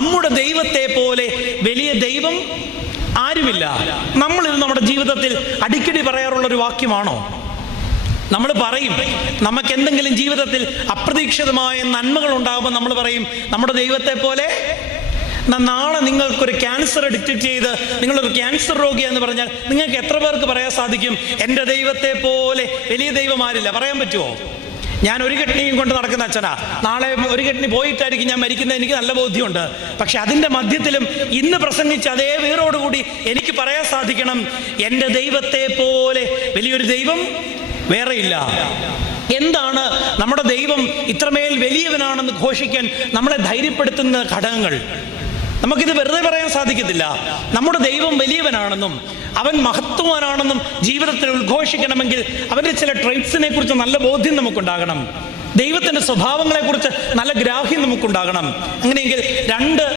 നമ്മുടെ ദൈവത്തെ പോലെ വലിയ ദൈവം ആരുമില്ല. നമ്മളിത് നമ്മുടെ ജീവിതത്തിൽ അടിക്കടി പറയാറുള്ളൊരു വാക്യമാണോ? നമ്മൾ പറയും, നമുക്ക് എന്തെങ്കിലും ജീവിതത്തിൽ അപ്രതീക്ഷിതമായ നന്മകൾ ഉണ്ടാകുമ്പോൾ നമ്മൾ പറയും, നമ്മുടെ ദൈവത്തെ പോലെ. നാളെ നിങ്ങൾക്കൊരു ക്യാൻസർ ഡിറ്റക്ട് ചെയ്ത് നിങ്ങളൊരു ക്യാൻസർ രോഗിയെന്ന് പറഞ്ഞാൽ നിങ്ങൾക്ക് എത്ര പേർക്ക് പറയാൻ സാധിക്കും, എൻ്റെ ദൈവത്തെ പോലെ വലിയ ദൈവമാരില്ല? പറയാൻ പറ്റുമോ? ഞാൻ ഒരു കിഡ്നിയും കൊണ്ട് നടക്കുന്ന അച്ഛനാ. നാളെ ഒരു കിഡ്നി പോയിട്ടായിരിക്കും ഞാൻ മരിക്കുന്നത്, എനിക്ക് നല്ല ബോധ്യമുണ്ട്. പക്ഷെ അതിൻ്റെ മധ്യത്തിലും ഇന്ന് പ്രസംഗിച്ച് അതേ വീറോടുകൂടി എനിക്ക് പറയാൻ സാധിക്കണം, എൻ്റെ ദൈവത്തെ പോലെ വലിയൊരു ദൈവം വേറെയില്ല. എന്താണ് നമ്മുടെ ദൈവം ഇത്രമേൽ വലിയവനാണെന്ന് ഘോഷിക്കാൻ നമ്മളെ ധൈര്യപ്പെടുത്തുന്ന ഘടകങ്ങൾ? നമുക്കിത് വെറുതെ പറയാൻ സാധിക്കത്തില്ല. നമ്മുടെ ദൈവം വലിയവനാണെന്നും അവൻ മഹത്വവാനാണെന്നും ജീവിതത്തിൽ ഉദ്ഘോഷിക്കണമെങ്കിൽ അവൻ്റെ ചില ട്രൈറ്റ്സിനെ കുറിച്ച് നല്ല ബോധ്യം നമുക്കുണ്ടാകണം. ദൈവത്തിൻ്റെ സ്വഭാവങ്ങളെക്കുറിച്ച് നല്ല ഗ്രാഹ്യം നമുക്കുണ്ടാകണം. അങ്ങനെയെങ്കിൽ രണ്ട്